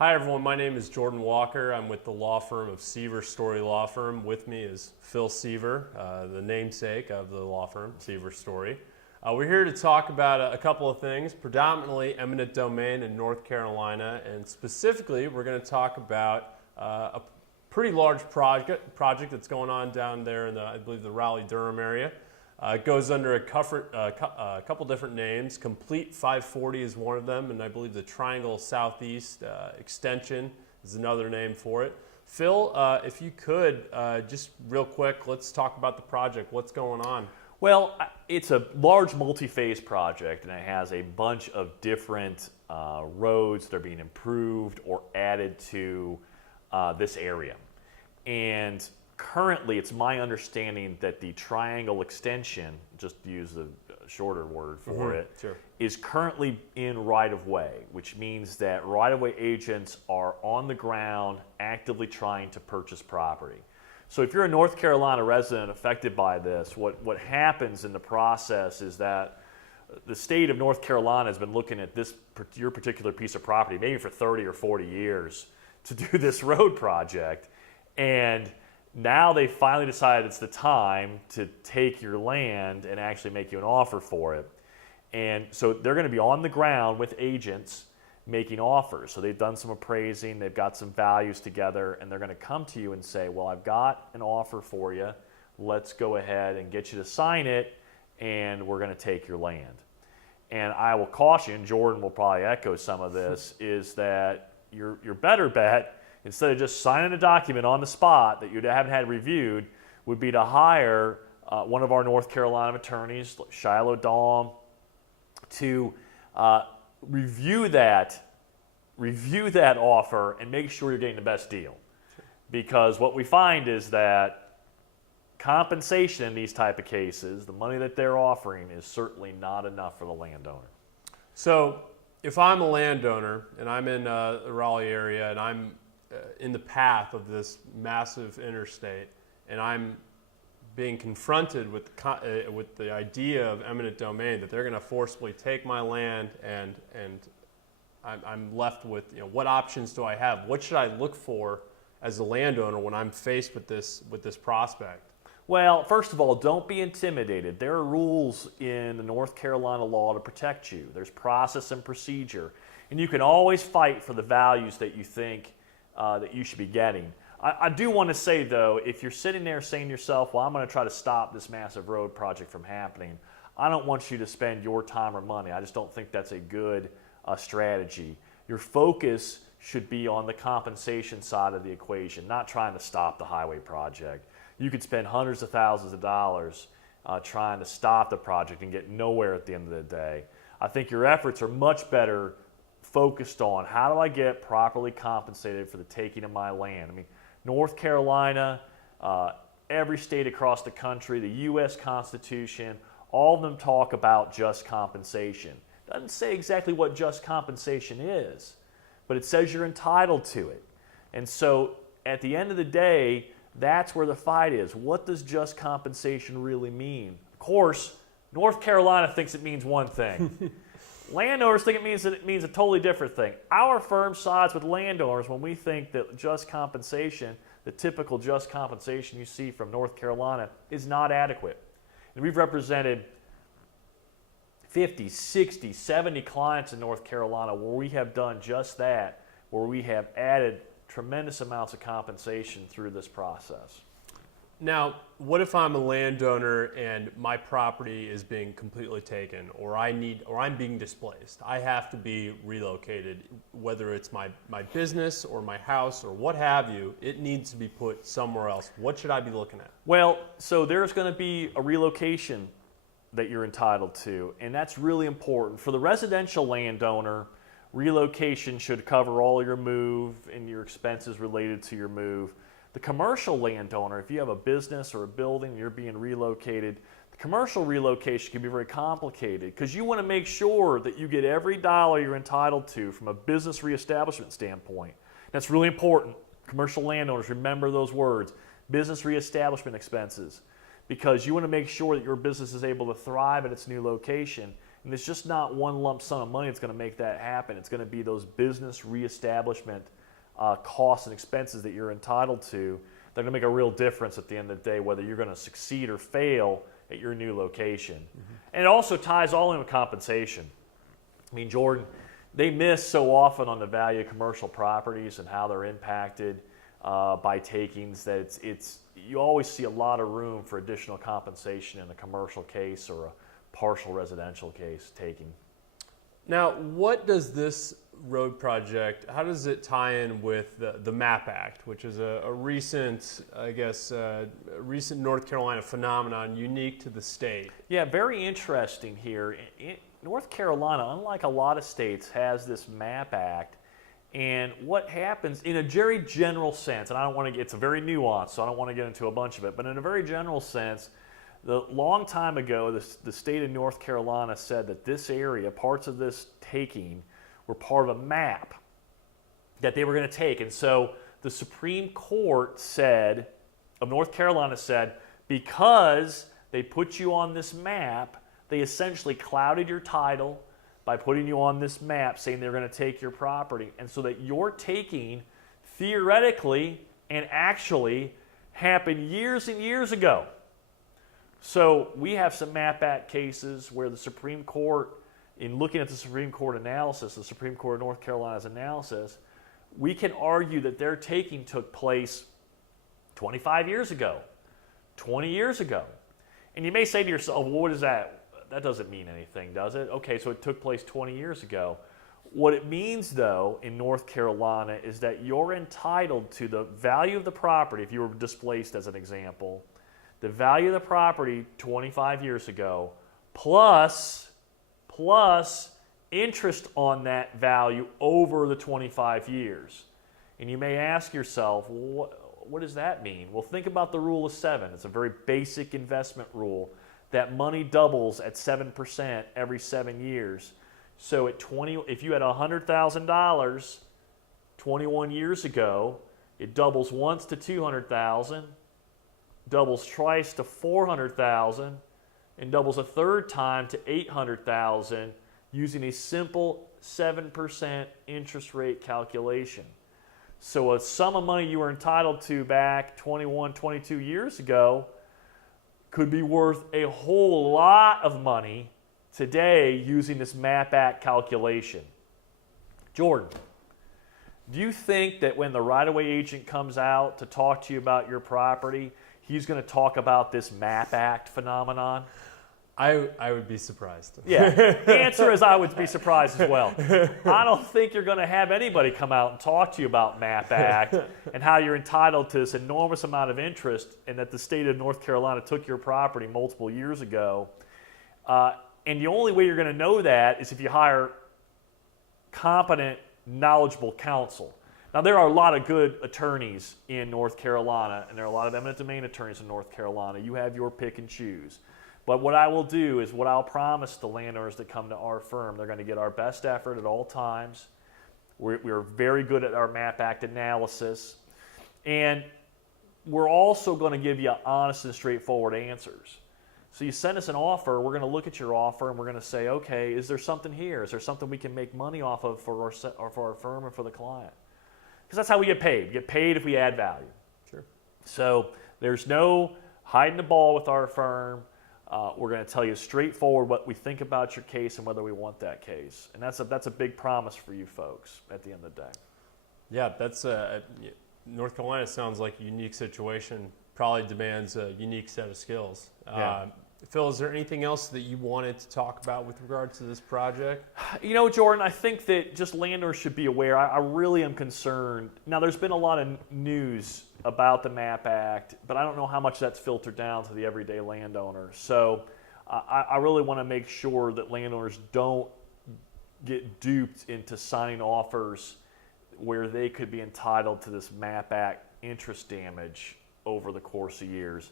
Hi everyone, my name is Jordan Walker. I'm with the law firm of Sever Storey Law Firm. With me is Phil Sever, the namesake of the law firm, Sever Storey. We're here to talk about a couple of things, predominantly eminent domain in North Carolina, and specifically we're going to talk about a pretty large project that's going on down there in I believe the Raleigh-Durham area. It goes under a couple different names. Complete 540 is one of them, and I believe the Triangle Southeast Extension is another name for it. Phil, if you could, just real quick, let's talk about the project. What's going on? Well, it's a large multi-phase project, and it has a bunch of different roads that are being improved or added to this area. And currently, it's my understanding that the Triangle Extension, just to use the shorter word for it, sure, is currently in right-of-way, which means that right-of-way agents are on the ground actively trying to purchase property. So if you're a North Carolina resident affected by this, what happens in the process is that the state of North Carolina has been looking at your particular piece of property maybe for 30 or 40 years to do this road project, and now they finally decided it's the time to take your land and actually make you an offer for it. And so they're going to be on the ground with agents making offers. So they've done some appraising, they've got some values together, and they're going to come to you and say, well, I've got an offer for you. Let's go ahead and get you to sign it, and we're going to take your land. And I will caution, and Jordan will probably echo some of this, is that your better bet, instead of just signing a document on the spot that you haven't had reviewed, would be to hire one of our North Carolina attorneys, Shiloh Dahm, to review that offer and make sure you're getting the best deal. Sure. Because what we find is that compensation in these type of cases, the money that they're offering, is certainly not enough for the landowner. So if I'm a landowner and I'm in the Raleigh area and I'm in the path of this massive interstate, and I'm being confronted with the idea of eminent domain, that they're going to forcibly take my land, and I'm left with, what options do I have? What should I look for as a landowner when I'm faced with this prospect? Well, first of all, don't be intimidated. There are rules in the North Carolina law to protect you. There's process and procedure, and you can always fight for the values that you think that you should be getting. I do want to say, though, if you're sitting there saying to yourself, well, I'm going to try to stop this massive road project from happening, I don't want you to spend your time or money. I just don't think that's a good strategy. Your focus should be on the compensation side of the equation, not trying to stop the highway project. You could spend hundreds of thousands of dollars trying to stop the project and get nowhere at the end of the day. I think your efforts are much better focused on how do I get properly compensated for the taking of my land. I mean, North Carolina, every state across the country, the U.S. Constitution, all of them talk about just compensation. It doesn't say exactly what just compensation is, but it says you're entitled to it. And so at the end of the day, that's where the fight is. What does just compensation really mean? Of course, North Carolina thinks it means one thing. Landowners think it means a totally different thing. Our firm sides with landowners when we think that just compensation, the typical just compensation you see from North Carolina, is not adequate. And we've represented 50, 60, 70 clients in North Carolina where we have done just that, where we have added tremendous amounts of compensation through this process. Now, what if I'm a landowner and my property is being completely taken, or I'm being displaced? I have to be relocated, whether it's my business or my house or what have you. It needs to be put somewhere else. What should I be looking at? Well, so there's going to be a relocation that you're entitled to, and that's really important. For the residential landowner, relocation should cover all your move and your expenses related to your move. The commercial landowner, if you have a business or a building and you're being relocated, the commercial relocation can be very complicated because you want to make sure that you get every dollar you're entitled to from a business reestablishment standpoint. That's really important. Commercial landowners, remember those words, business reestablishment expenses, because you want to make sure that your business is able to thrive at its new location And it's just not one lump sum of money that's going to make that happen. It's going to be those business reestablishment costs and expenses that you're entitled to. They're going to make a real difference at the end of the day, whether you're going to succeed or fail at your new location. Mm-hmm. And it also ties all in with compensation. I mean, Jordan, they miss so often on the value of commercial properties and how they're impacted by takings that you always see a lot of room for additional compensation in a commercial case or a partial residential case taking. Now, what does this road project, how does it tie in with the MAP Act, which is a recent, recent North Carolina phenomenon unique to the state? Yeah, very interesting here. North Carolina, unlike a lot of states, has this MAP Act. And what happens in a very general sense, and I don't want to get, it's a very nuanced, so I don't want to get into a bunch of it, but in a very general sense, the long time ago, the state of North Carolina said that this area, parts of this taking, were part of a map that they were going to take. And so the Supreme Court of North Carolina said, because they put you on this map, they essentially clouded your title by putting you on this map, saying they're going to take your property. And so that your taking, theoretically and actually, happened years and years ago. So we have some MAP Act cases where the Supreme Court, in looking at the Supreme Court analysis, the Supreme Court of North Carolina's analysis, we can argue that their taking took place 25 years ago, 20 years ago. And you may say to yourself, well, what is that? That doesn't mean anything, does it? Okay, so it took place 20 years ago. What it means, though, in North Carolina is that you're entitled to the value of the property, if you were displaced as an example, the value of the property 25 years ago, plus interest on that value over the 25 years. And you may ask yourself, well, what does that mean? Well, think about the rule of 7. It's a very basic investment rule that money doubles at 7% every 7 years. So if you had $100,000 21 years ago, it doubles once to $200,000, doubles twice to $400,000, and doubles a third time to $800,000 using a simple 7% interest rate calculation. So a sum of money you were entitled to back 21, 22 years ago could be worth a whole lot of money today using this MAP Act calculation. Jordan, do you think that when the right-of-way agent comes out to talk to you about your property, he's going to talk about this MAP Act phenomenon? I would be surprised. Yeah, the answer is I would be surprised as well. I don't think you're going to have anybody come out and talk to you about MAP Act and how you're entitled to this enormous amount of interest and that the state of North Carolina took your property multiple years ago. And the only way you're going to know that is if you hire competent, knowledgeable counsel. Now, there are a lot of good attorneys in North Carolina, and there are a lot of eminent domain attorneys in North Carolina. You have your pick and choose. But what I will do is what I'll promise the landowners that come to our firm, they're going to get our best effort at all times. We're very good at our MAP Act analysis. And we're also going to give you honest and straightforward answers. So you send us an offer, we're going to look at your offer and we're going to say, okay, is there something here? Is there something we can make money off of for our firm and for the client? Because that's how we get paid. We get paid if we add value. Sure. So there's no hiding the ball with our firm. We're going to tell you straightforward what we think about your case and whether we want that case. And that's a big promise for you folks at the end of the day. Yeah, that's North Carolina sounds like a unique situation, probably demands a unique set of skills. Yeah. Phil, is there anything else that you wanted to talk about with regard to this project? You know, Jordan, I think that just landowners should be aware. I really am concerned. Now, there's been a lot of news about the MAP Act, but I don't know how much that's filtered down to the everyday landowner. So I really want to make sure that landowners don't get duped into signing offers where they could be entitled to this MAP Act interest damage over the course of years.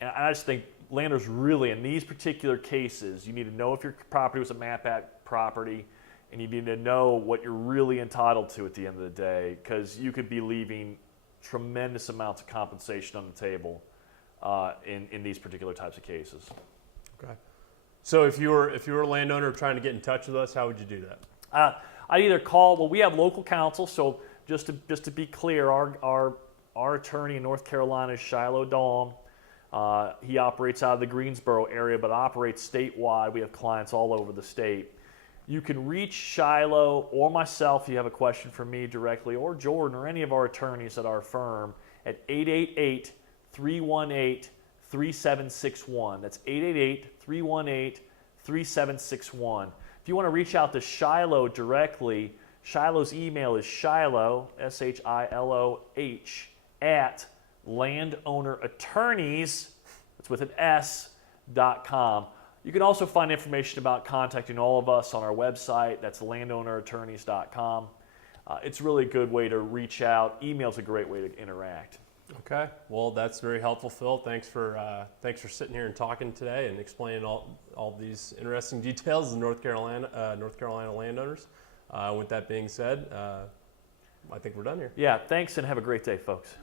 And I just think landowners really, in these particular cases, you need to know if your property was a MAP Act property, and you need to know what you're really entitled to at the end of the day, because you could be leaving tremendous amounts of compensation on the table in these particular types of cases. Okay. So if you were a landowner trying to get in touch with us, how would you do that? I'd either call. Well, we have local counsel, so just to be clear, our attorney in North Carolina is Shiloh Dahm. He operates out of the Greensboro area, but operates statewide. We have clients all over the state. You can reach Shiloh or myself if you have a question for me directly, or Jordan or any of our attorneys at our firm at 888-318-3761. That's 888-318-3761. If you want to reach out to Shiloh directly, Shiloh's email is Shiloh, S-H-I-L-O-H, at landownerattorneys, that's with an S.com. You can also find information about contacting all of us on our website. That's landownerattorneys.com. It's really a good way to reach out. Email's a great way to interact. Okay, well, that's very helpful, Phil. Thanks for sitting here and talking today and explaining all these interesting details of North Carolina landowners. With that being said, I think we're done here. Yeah, thanks and have a great day, folks.